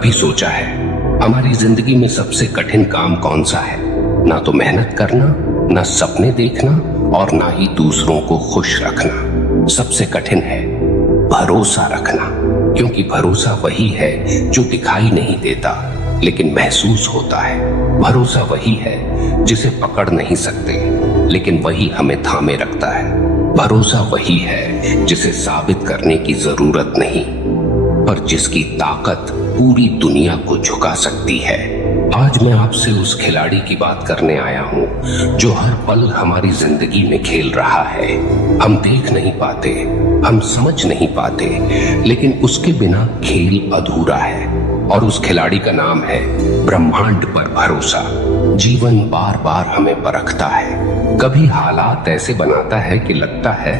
कभी सोचा है हमारी जिंदगी में सबसे कठिन काम कौन सा है? ना तो मेहनत करना, ना सपने देखना और ना ही दूसरों को खुश रखना। सबसे कठिन है भरोसा रखना, क्योंकि भरोसा वही है जो दिखाई नहीं देता लेकिन महसूस होता है। भरोसा वही है जिसे पकड़ नहीं सकते लेकिन वही हमें थामे रखता है। भरोसा वही है जिसे साबित करने की जरूरत नहीं, पर जिसकी ताकत पूरी दुनिया को झुका सकती है। आज मैं आपसे उस खिलाड़ी की बात करने आया हूँ जो हर पल हमारी जिंदगी में खेल रहा है। हम देख नहीं पाते, हम समझ नहीं पाते, लेकिन उसके बिना खेल अधूरा है। और उस खिलाड़ी का नाम है ब्रह्मांड पर भरोसा। जीवन बार बार हमें परखता है। कभी हालात ऐसे बनाता है कि लगता है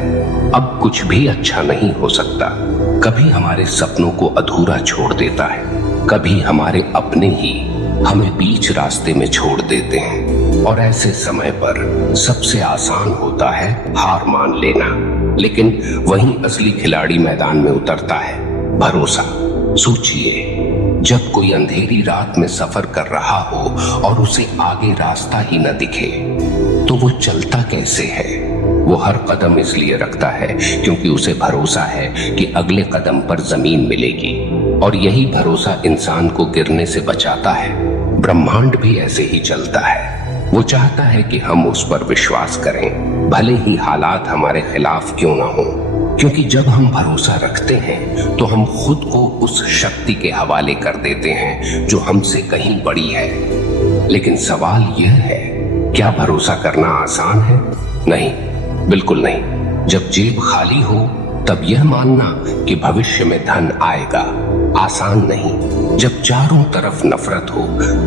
अब कुछ भी अच्छा नहीं हो सकता। कभी हमारे सपनों को अधूरा छोड़ देता है, कभी हमारे अपने ही हमें बीच रास्ते में छोड़ देते हैं। और ऐसे समय पर सबसे आसान होता है हार मान लेना, लेकिन वहीं असली खिलाड़ी मैदान में उतरता है भरोसा। सोचिए, जब कोई अंधेरी रात में सफर कर रहा हो और उसे आगे रास्ता ही न दिखे तो वो चलता कैसे है? वो हर कदम इसलिए रखता है क्योंकि उसे भरोसा है कि अगले कदम पर जमीन मिलेगी। और यही भरोसा इंसान को गिरने से बचाता है। ब्रह्मांड भी ऐसे ही चलता है। वो चाहता है कि हम उस पर विश्वास करें, भले ही हालात हमारे खिलाफ क्यों ना हो। क्योंकि जब हम भरोसा रखते हैं तो हम खुद को उस शक्ति के हवाले कर देते हैं जो हमसे कहीं बड़ी है। लेकिन सवाल यह है, क्या भरोसा करना आसान है? नहीं, बिल्कुल नहीं। जब जेब खाली हो तब यह मानना कि भविष्य में धन आएगा आसान नहीं। जब चारों तरफ नफरत हो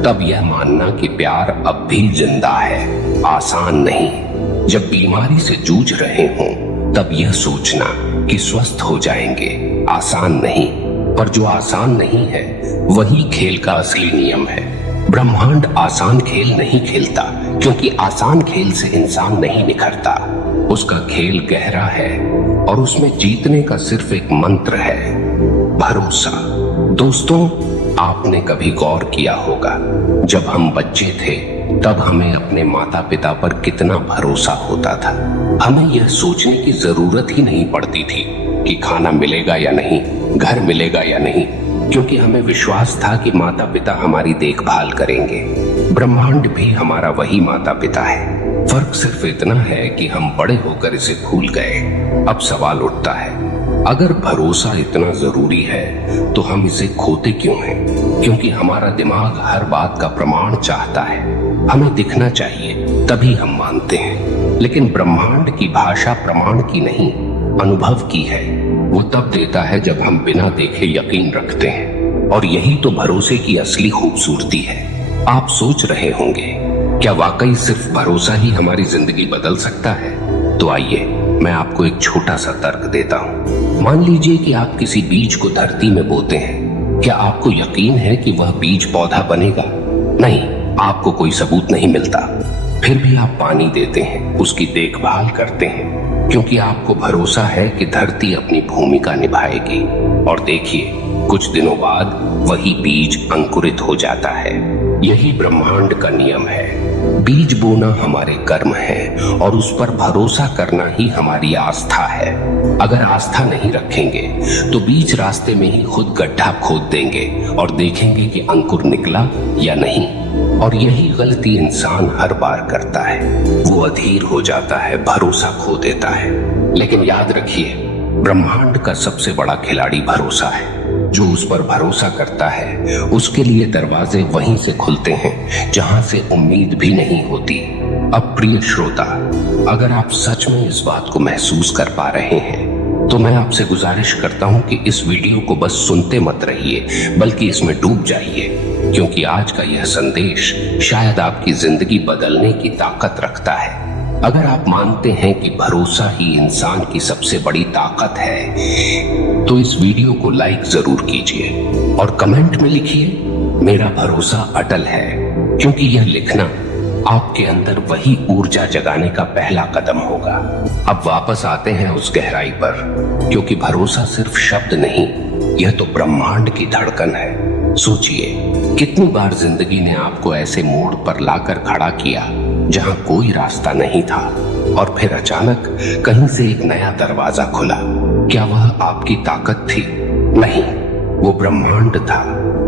तब यह मानना कि प्यार अब भी जिंदा है आसान नहीं। जब बीमारी से जूझ रहे हों तब यह सोचना कि स्वस्थ हो जाएंगे आसान नहीं। पर जो आसान नहीं है वही खेल का असली नियम है। ब्रह्मांड आसान खेल नहीं खेलता, क्योंकि आसान खेल से इंसान नहीं निखरता। उसका खेल गहरा है और उसमें जीतने का सिर्फ एक मंत्र है, भरोसा। दोस्तों, आपने कभी गौर किया होगा, जब हम बच्चे थे तब हमें अपने माता पिता पर कितना भरोसा होता था। हमें यह सोचने की जरूरत ही नहीं पड़ती थी कि खाना मिलेगा या नहीं, घर मिलेगा या नहीं, क्योंकि हमें विश्वास था कि माता पिता हमारी देखभाल करेंगे। ब्रह्मांड भी हमारा वही माता पिता है। फर्क सिर्फ इतना है कि हम बड़े होकर इसे भूल गए। अब सवाल उठता है, अगर भरोसा इतना जरूरी है तो हम इसे खोते क्यों हैं? क्योंकि हमारा दिमाग हर बात का प्रमाण चाहता है। हमें दिखना चाहिए तभी हम मानते हैं। लेकिन ब्रह्मांड की भाषा प्रमाण की नहीं, अनुभव की है। वो तब देता है जब हम बिना देखे यकीन रखते हैं। और यही तो भरोसे की असली खूबसूरती है। आप सोच रहे होंगे, क्या वाकई सिर्फ भरोसा ही हमारी जिंदगी बदल सकता है? तो आइए मैं आपको एक छोटा सा तर्क देता हूँ। मान लीजिए कि आप किसी बीज को धरती में बोते हैं। क्या आपको यकीन है कि वह बीज पौधा बनेगा? नहीं, आपको कोई सबूत नहीं मिलता। फिर भी आप पानी देते हैं, उसकी देखभाल करते हैं, क्योंकि आपको भरोसा है कि धरती अपनी भूमिका निभाएगी। और देखिए, कुछ दिनों बाद वही बीज अंकुरित हो जाता है। यही ब्रह्मांड का नियम है। बीज बोना हमारे कर्म है और उस पर भरोसा करना ही हमारी आस्था है। अगर आस्था नहीं रखेंगे तो बीज रास्ते में ही खुद गड्ढा खोद देंगे और देखेंगे कि अंकुर निकला या नहीं। और यही गलती इंसान हर बार करता है। वो अधीर हो जाता है, भरोसा खो देता है। लेकिन याद रखिए, ब्रह्मांड का सबसे बड़ा खिलाड़ी भरोसा है। जो उस पर भरोसा करता है उसके लिए दरवाजे वहीं से खुलते हैं जहां से उम्मीद भी नहीं होती। अब प्रिय श्रोता, अगर आप सच में इस बात को महसूस कर पा रहे हैं तो मैं आपसे गुजारिश करता हूं कि इस वीडियो को बस सुनते मत रहिए, बल्कि इसमें डूब जाइए, क्योंकि आज का यह संदेश शायद आपकी जिंदगी बदलने की ताकत रखता है। अगर आप मानते हैं कि भरोसा ही इंसान की सबसे बड़ी ताकत है तो इस वीडियो को लाइक जरूर कीजिए और कमेंट में लिखिए, मेरा भरोसा अटल है, क्योंकि यह लिखना आपके अंदर वही ऊर्जा जगाने का पहला कदम होगा। अब वापस आते हैं उस गहराई पर, क्योंकि भरोसा सिर्फ शब्द नहीं, यह तो ब्रह्मांड की धड़कन है। सोचिए, कितनी बार जिंदगी ने आपको ऐसे मोड़ पर लाकर खड़ा किया जहां कोई रास्ता नहीं था और फिर अचानक कहीं से एक नया दरवाजा खुला। क्या वह आपकी ताकत थी? नहीं, वो ब्रह्मांड था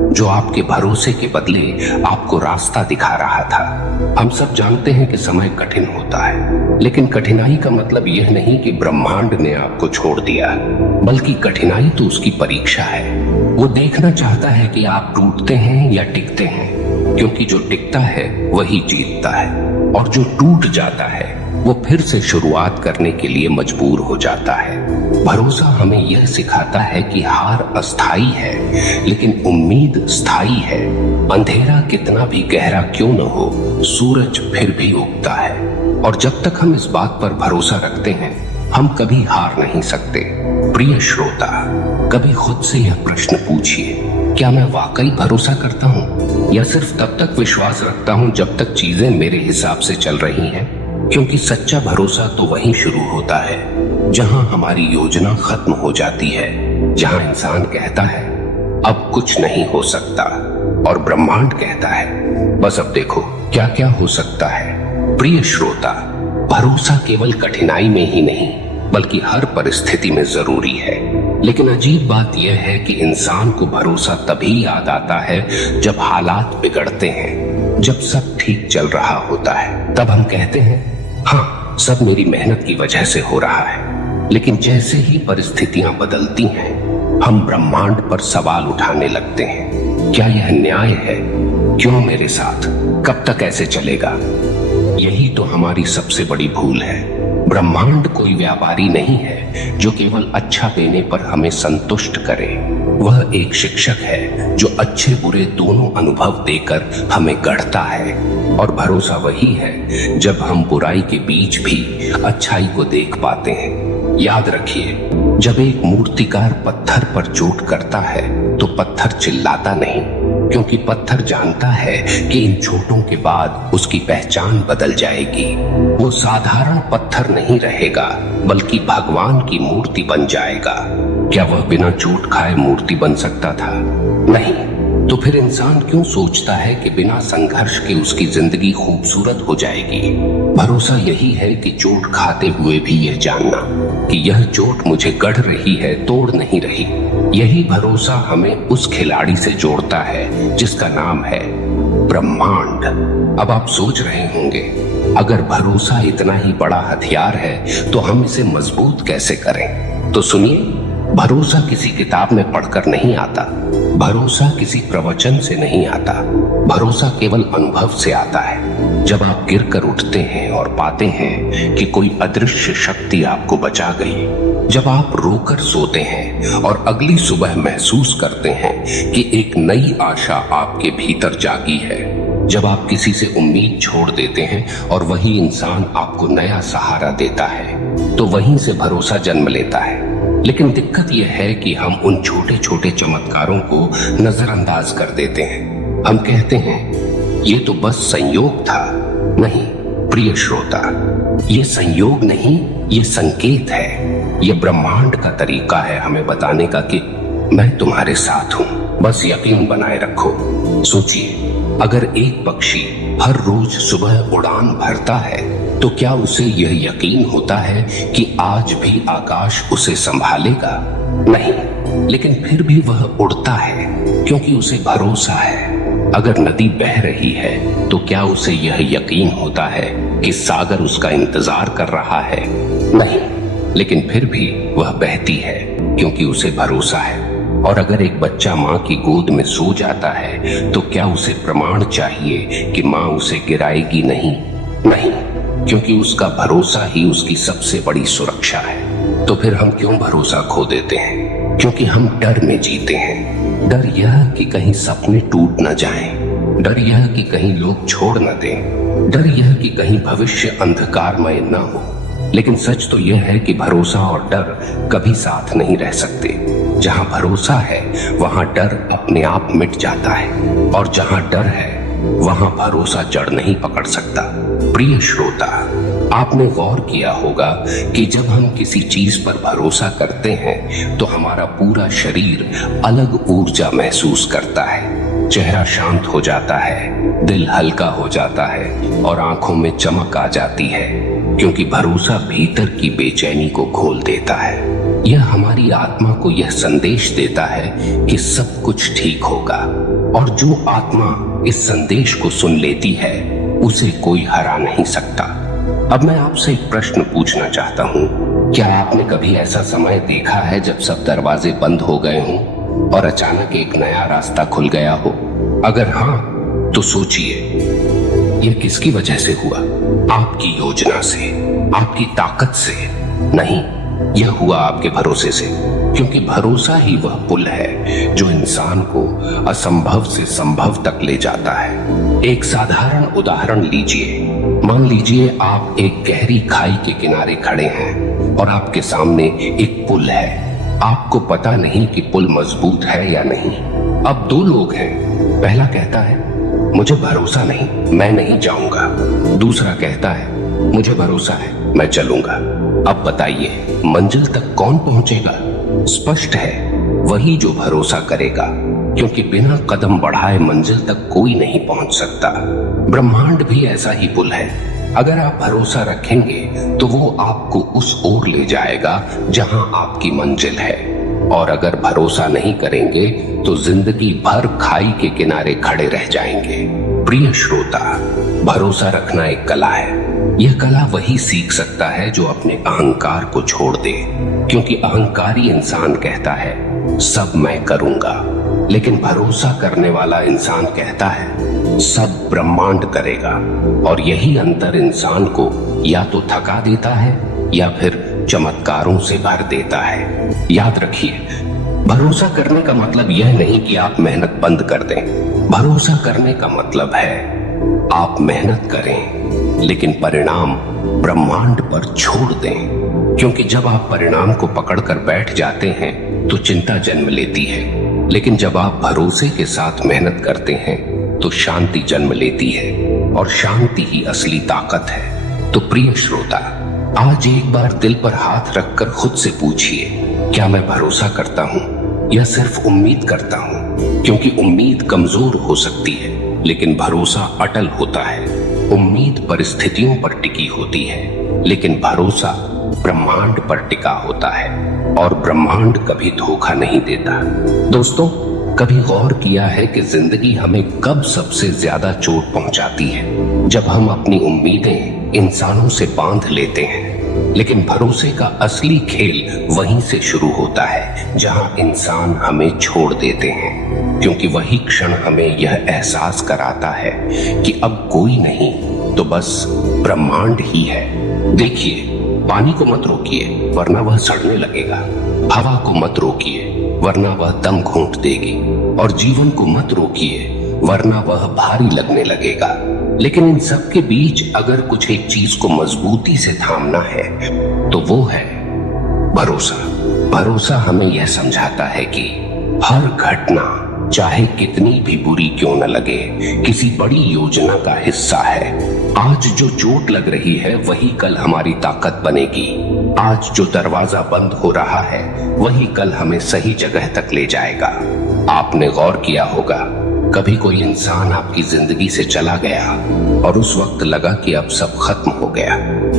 जो आपके भरोसे के बदले आपको रास्ता दिखा रहा था। हम सब जानते हैं कि समय कठिन होता है, लेकिन कठिनाई का मतलब यह नहीं कि ब्रह्मांड ने आपको छोड़ दिया, बल्कि कठिनाई तो उसकी परीक्षा है। वो देखना चाहता है कि आप टूटते हैं या टिकते हैं, क्योंकि जो टिकता है वही जीतता है और जो टूट जाता है वो फिर से शुरुआत करने के लिए मजबूर हो जाता है। भरोसा हमें यह सिखाता है कि हार अस्थाई है, लेकिन उम्मीद स्थायी है। अंधेरा कितना भी गहरा क्यों न हो, सूरज फिर भी उगता है। और जब तक हम इस बात पर भरोसा रखते हैं, हम कभी हार नहीं सकते। प्रिय श्रोता, कभी खुद से यह प्रश्न पूछिए, क्या मैं वाकई भरोसा करता हूँ या सिर्फ तब तक विश्वास रखता हूँ जब तक चीजें मेरे हिसाब से चल रही हैं? क्योंकि सच्चा भरोसा तो वहीं शुरू होता है जहां हमारी योजना खत्म हो जाती है, जहां इंसान कहता है अब कुछ नहीं हो सकता और ब्रह्मांड कहता है बस अब देखो क्या क्या हो सकता है। प्रिय श्रोता, भरोसा केवल कठिनाई में ही नहीं बल्कि हर परिस्थिति में जरूरी है। लेकिन अजीब बात यह है कि इंसान को भरोसा तभी याद आता है जब हालात बिगड़ते हैं। जब सब ठीक चल रहा होता है तब हम कहते हैं हाँ, सब मेरी मेहनत की वजह से हो रहा है। लेकिन जैसे ही परिस्थितियां बदलती हैं, हम ब्रह्मांड पर सवाल उठाने लगते हैं। क्या यह न्याय है? क्यों मेरे साथ? कब तक ऐसे चलेगा? यही तो हमारी सबसे बड़ी भूल है। ब्रह्मांड कोई व्यापारी नहीं है जो केवल अच्छा देने पर हमें संतुष्ट करे। वह एक शिक्षक है जो अच्छे बुरे दोनों अनुभव देकर हमें गढ़ता है। और भरोसा वही है जब हम बुराई के बीच भी अच्छाई को देख पाते हैं। याद रखिए, जब एक मूर्तिकार पत्थर पर चोट करता है तो पत्थर चिल्लाता नहीं, क्योंकि पत्थर जानता है कि इन चोटों के बाद उसकी पहचान बदल जाएगी। वो साधारण पत्थर नहीं रहेगा बल्कि भगवान की मूर्ति बन जाएगा। क्या वह बिना चोट खाए मूर्ति बन सकता था? नहीं। तो फिर इंसान क्यों सोचता है कि बिना संघर्ष के उसकी जिंदगी खूबसूरत हो जाएगी? भरोसा यही है कि चोट खाते हुए भी यह जानना कि यह चोट मुझे गढ़ रही है, तोड़ नहीं रही। यही भरोसा हमें उस खिलाड़ी से जोड़ता है जिसका नाम है ब्रह्मांड। अब आप सोच रहे होंगे, अगर भरोसा इतना ही बड़ा हथियार है तो हम इसे मजबूत कैसे करें? तो सुनिए, भरोसा किसी किताब में पढ़कर नहीं आता, भरोसा किसी प्रवचन से नहीं आता, भरोसा केवल अनुभव से आता है। जब आप गिरकर उठते हैं और पाते हैं कि कोई अदृश्य शक्ति आपको बचा गई, जब आप रोकर सोते हैं और अगली सुबह महसूस करते हैं कि एक नई आशा आपके भीतर जागी है, जब आप किसी से उम्मीद छोड़ देते हैं और वही इंसान आपको नया सहारा देता है, तो वहीं से भरोसा जन्म लेता है। लेकिन दिक्कत यह है कि हम उन छोटे छोटे चमत्कारों को नजरअंदाज कर देते हैं। हम कहते हैं ये तो बस संयोग था। नहीं प्रिय श्रोता, ये संयोग नहीं, ये संकेत है। ये ब्रह्मांड का तरीका है हमें बताने का कि मैं तुम्हारे साथ हूँ, बस यकीन बनाए रखो। सोचिए, अगर एक पक्षी हर रोज सुबह उड़ान भरता है तो क्या उसे यह यकीन होता है कि आज भी आकाश उसे संभालेगा? नहीं, लेकिन फिर भी वह उड़ता है क्योंकि उसे भरोसा है। अगर नदी बह रही है तो क्या उसे यह यकीन होता है कि सागर उसका इंतजार कर रहा है? नहीं, लेकिन फिर भी वह बहती है क्योंकि उसे भरोसा है। और अगर एक बच्चा माँ की गोद में सो जाता है तो क्या उसे प्रमाण चाहिए कि माँ उसे गिराएगी नहीं? नहीं, क्योंकि उसका भरोसा ही उसकी सबसे बड़ी सुरक्षा है। तो फिर हम क्यों भरोसा खो देते हैं? क्योंकि हम डर में जीते हैं। डर यह कि कहीं सपने टूट न जाएं, डर यह कि कहीं लोग छोड़ न दें, डर यह कि कहीं भविष्य अंधकारमय न हो। लेकिन सच तो यह है कि भरोसा और डर कभी साथ नहीं रह सकते। जहां भरोसा है वहां डर अपने आप मिट जाता है, और जहां डर है वहां भरोसा जड़ नहीं पकड़ सकता। प्रिय श्रोता, आपने गौर किया होगा कि जब हम किसी चीज पर भरोसा करते हैं तो हमारा पूरा शरीर अलग ऊर्जा महसूस करता है। चेहरा शांत हो जाता है, दिल हल्का हो जाता है और आंखों में चमक आ जाती है, क्योंकि भरोसा भीतर की बेचैनी को खोल देता है। यह हमारी आत्मा को यह संदेश देता है कि सब कुछ ठीक होगा, और जो आत्मा इस संदेश को सुन लेती है उसे कोई हरा नहीं सकता। अब मैं आपसे एक प्रश्न पूछना चाहता हूँ, क्या आपने कभी ऐसा समय देखा है जब सब दरवाजे बंद हो गए हों और अचानक एक नया रास्ता खुल गया हो? अगर हाँ, तो सोचिए, यह किसकी वजह से हुआ? आपकी योजना से, आपकी ताकत से नहीं, यह हुआ आपके भरोसे से, क्योंकि भरोसा ही वह पुल है जो इंसान को असंभव से संभव तक ले जाता है। एक साधारण उदाहरण लीजिए। मान लीजिए आप एक गहरी खाई के किनारे खड़े हैं और आपके सामने एक पुल है। आपको पता नहीं कि पुल मजबूत है या नहीं। अब दो लोग हैं। पहला कहता है, मुझे भरोसा नहीं, मैं नहीं जाऊंगा। दूसरा कहता है, मुझे भरोसा है, मैं चलूंगा। अब बताइए, मंजिल तक कौन पहुंचेगा? स्पष्ट है, वही जो भरोसा करेगा, क्योंकि बिना कदम बढ़ाए मंजिल तक कोई नहीं पहुंच सकता। ब्रह्मांड भी ऐसा ही पुल है। अगर आप भरोसा रखेंगे तो वो आपको उस ओर ले जाएगा जहां आपकी मंजिल है, और अगर भरोसा नहीं करेंगे तो जिंदगी भर खाई के किनारे खड़े रह जाएंगे। प्रिय श्रोता, भरोसा रखना एक कला है। यह कला वही सीख सकता है जो अपने अहंकार को छोड़ दे, क्योंकि अहंकारी इंसान कहता है सब मैं करूंगा, लेकिन भरोसा करने वाला इंसान कहता है सब ब्रह्मांड करेगा। और यही अंतर इंसान को या तो थका देता है या फिर चमत्कारों से भर देता है। याद रखिए, भरोसा करने का मतलब यह नहीं कि आप मेहनत बंद कर दें। भरोसा करने का मतलब है आप मेहनत करें, लेकिन परिणाम ब्रह्मांड पर छोड़ दें, क्योंकि जब आप परिणाम को पकड़कर बैठ जाते हैं तो चिंता जन्म लेती है, लेकिन जब आप भरोसे के साथ मेहनत करते हैं तो शांति जन्म लेती है, और शांति ही असली ताकत है। तो प्रिय श्रोता, आज एक बार दिल पर हाथ रखकर खुद से पूछिए, क्या मैं भरोसा करता हूँ या सिर्फ उम्मीद करता हूँ? क्योंकि उम्मीद कमजोर हो सकती है, लेकिन भरोसा अटल होता है। उम्मीद परिस्थितियों पर टिकी होती है, लेकिन भरोसा ब्रह्मांड पर टिका होता है, और ब्रह्मांड कभी धोखा नहीं देता। दोस्तों, कभी गौर किया है कि जिंदगी हमें कब सबसे ज्यादा चोट पहुंचाती है? जब हम अपनी उम्मीदें इंसानों से बांध लेते हैं। लेकिन भरोसे का असली खेल वहीं से शुरू होता है जहां इंसान हमें छोड़ देते हैं, क्योंकि वही क्षण हमें यह एहसास कराता है कि अब कोई नहीं तो बस ब्रह्मांड ही है। देखिए, पानी को मत रोकिए वरना वह सड़ने लगेगा, हवा को मत रोकिए वरना वह दम घोंट देगी, और जीवन को मत रोकिए वरना वह भारी लगने लगेगा। लेकिन इन सब के बीच अगर कुछ एक चीज को मजबूती से थामना है तो वो है भरोसा। भरोसा हमें यह समझाता है कि हर घटना, चाहे कितनी भी बुरी क्यों न लगे, किसी बड़ी योजना का हिस्सा है। आज जो चोट लग रही है वही कल हमारी ताकत बनेगी। आज जो दरवाजा बंद हो रहा है वही कल हमें सही जगह तक ले जाएगा। आपने गौर किया होगा, कभी कोई इंसान आपकी जिंदगी से चला गया और उस वक्त लगा कि अब सब खत्म हो गया,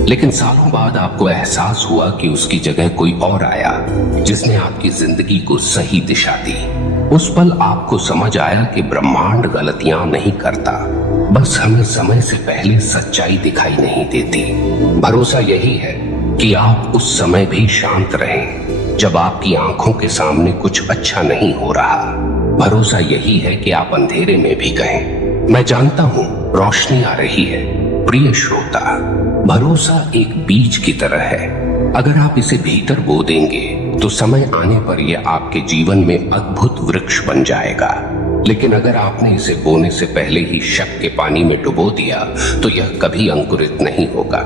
लेकिन सालों बाद आपको एहसास हुआ कि उसकी जगह कोई और आया जिसने आपकी जिंदगी को सही दिशा दी। उस पल आपको समझ आया कि ब्रह्मांड गलतियां नहीं करता, बस हमें समय से पहले सच्चाई दिखाई नहीं देती। भरोसा यही है कि आप उस समय भी शांत रहें जब आपकी आंखों के सामने कुछ अच्छा नहीं हो रहा। भरोसा यही है कि आप अंधेरे में भी कहें, मैं जानता हूं रोशनी आ रही है। प्रिय श्रोता, भरोसा एक बीज की तरह है। अगर आप इसे भीतर बो देंगे तो समय आने पर यह आपके जीवन में अद्भुत वृक्ष बन जाएगा। लेकिन अगर आपने इसे बोने से पहले ही शक के पानी में डुबो दिया तो यह कभी अंकुरित नहीं होगा।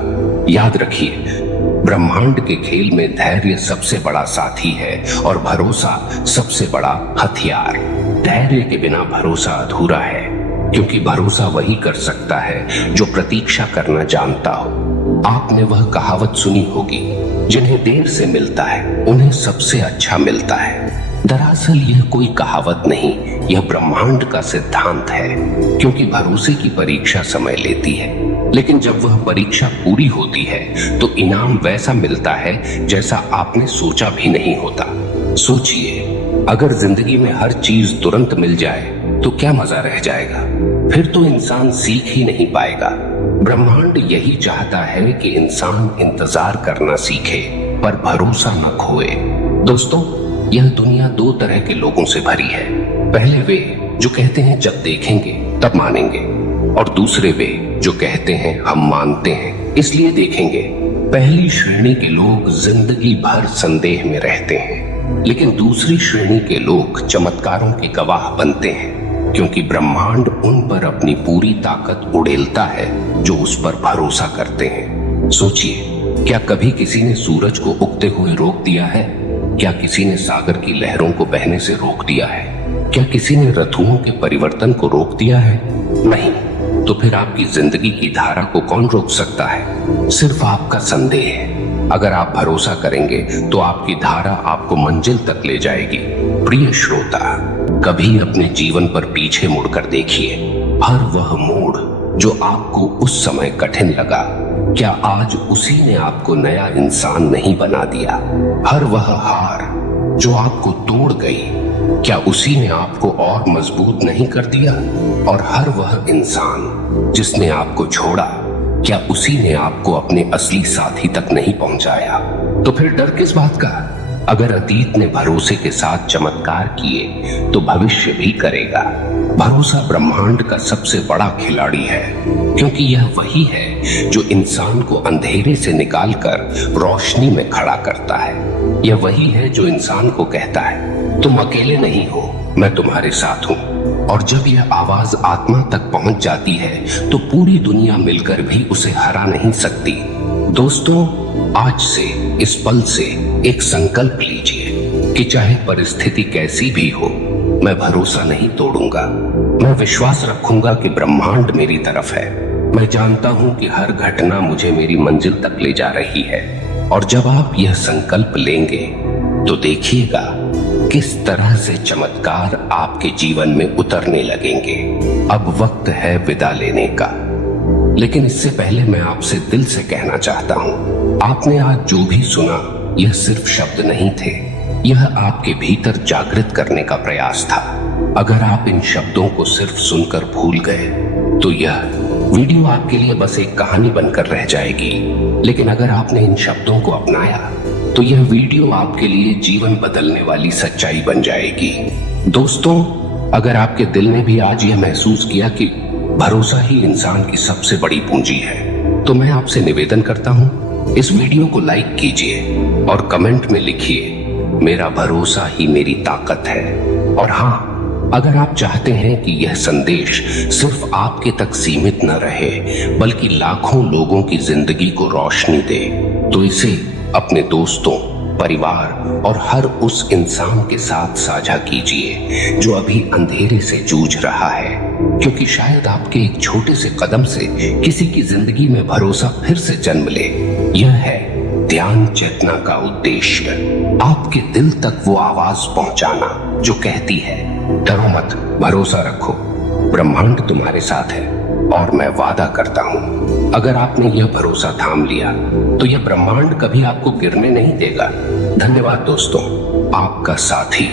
याद रखिए, ब्रह्मांड के खेल में धैर्य सबसे बड़ा साथी है और भरोसा सबसे बड़ा हथियार। धैर्य के बिना भरोसा अधूरा है, क्योंकि भरोसा वही कर सकता है जो प्रतीक्षा करना जानता हो। आपने वह कहावत सुनी होगी, जिन्हें देर से मिलता है उन्हें सबसे अच्छा मिलता है। दरअसल यह कोई कहावत नहीं, यह ब्रह्मांड का सिद्धांत है। क्योंकि भरोसे की परीक्षा समय लेती है, लेकिन जब वह परीक्षा पूरी होती है तो इनाम वैसा मिलता है जैसा आपने सोचा भी नहीं होता। सोचिए, अगर जिंदगी में हर चीज तुरंत मिल जाए तो क्या मजा रह जाएगा? फिर तो इंसान सीख ही नहीं पाएगा। ब्रह्मांड यही चाहता है कि इंसान इंतजार करना सीखे पर भरोसा न खोए। दोस्तों, यह दुनिया दो तरह के लोगों से भरी है। पहले वे जो कहते हैं जब देखेंगे तब मानेंगे, और दूसरे वे जो कहते हैं हम मानते हैं इसलिए देखेंगे। पहली श्रेणी के लोग जिंदगी भर संदेह में रहते हैं, लेकिन दूसरी श्रेणी के लोग चमत्कारों के गवाह बनते हैं, क्योंकि ब्रह्मांड उन पर अपनी पूरी ताकत उड़ेलता है जो उस पर भरोसा करते हैं। सोचिए, क्या कभी किसी ने सूरज को उगते हुए रोक दिया है? क्या किसी ने सागर की लहरों को बहने से रोक दिया है? क्या किसी ने ऋतुओं के परिवर्तन को रोक दिया है? नहीं। तो फिर आपकी जिंदगी की धारा को कौन रोक सकता है? सिर्फ आपका संदेह। अगर आप भरोसा करेंगे तो आपकी धारा आपको मंजिल तक ले जाएगी। प्रिय श्रोता, कभी अपने जीवन पर पीछे मुड़कर देखिए। हर वह मोड़ जो आपको उस समय कठिन लगा, क्या आज उसी ने आपको नया इंसान नहीं बना दिया? हर वह हार जो आपको तोड़ गई, क्या उसी ने आपको और मजबूत नहीं कर दिया? और हर वह इंसान जिसने आपको छोड़ा, क्या उसी ने आपको अपने असली साथी तक नहीं पहुंचाया? तो फिर डर किस बात का? अगर अतीत ने भरोसे के साथ चमत्कार किए तो भविष्य भी करेगा। भरोसा ब्रह्मांड का सबसे बड़ा खिलाड़ी है, क्योंकि यह वही है जो इंसान को अंधेरे से निकालकर रोशनी में खड़ा करता है। यह वही है जो इंसान को कहता है, तुम अकेले नहीं हो, मैं तुम्हारे साथ हूं। और जब यह आवाज आत्मा तक पहुंच जाती है तो पूरी दुनिया मिलकर भी उसे हरा नहीं सकती। दोस्तों, आज से, इस पल से एक संकल्प लीजिए कि चाहे परिस्थिति कैसी भी हो, मैं भरोसा नहीं तोड़ूंगा। मैं विश्वास रखूंगा कि ब्रह्मांड मेरी तरफ है। मैं जानता हूं कि हर घटना मुझे मेरी मंजिल तक ले जा रही है। और जब आप यह संकल्प लेंगे तो देखिएगा किस तरह से चमत्कार आपके जीवन में उतरने लगेंगे। अब वक्त है विदा लेने का, लेकिन इससे पहले मैं आपसे दिल से कहना चाहता हूं, आपने आज जो भी सुना यह सिर्फ शब्द नहीं थे, यह आपके भीतर जागृत करने का प्रयास था। अगर आप इन शब्दों को सिर्फ सुनकर भूल गए तो यह वीडियो आपके लिए बस एक कहानी बनकर रह जाएगी, लेकिन अगर आपने इन शब्दों को अपनाया तो यह वीडियो आपके लिए जीवन बदलने वाली सच्चाई बन जाएगी। दोस्तों, अगर आपके दिल ने भी आज यह महसूस किया कि भरोसा ही इंसान की सबसे बड़ी पूंजी है, तो मैं आपसे निवेदन करता हूं, इस वीडियो को लाइक कीजिए और कमेंट में लिखिए, मेरा भरोसा ही मेरी ताकत है। और हाँ, अगर आप चाहते हैं कि यह संदेश सिर्फ आपके तक सीमित न रहे, बल्कि लाखों लोगों की जिंदगी को रोशनी दे, तो इसे अपने दोस्तों, परिवार और हर उस इंसान के साथ साझा कीजिए जो अभी अंधेरे से जूझ रहा है, क्योंकि शायद आपके एक छोटे से कदम से किसी की जिंदगी में भरोसा फिर से जन्म ले। यह है ध्यान चेतना का उद्देश्य, आपके दिल तक वो आवाज पहुंचाना जो कहती है, डरो मत, भरोसा रखो, ब्रह्मांड तुम्हारे साथ है। और मैं वादा करता हूं, अगर आपने यह भरोसा थाम लिया तो यह ब्रह्मांड कभी आपको गिरने नहीं देगा। धन्यवाद दोस्तों, आपका साथी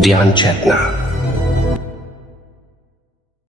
ध्यान चेतना।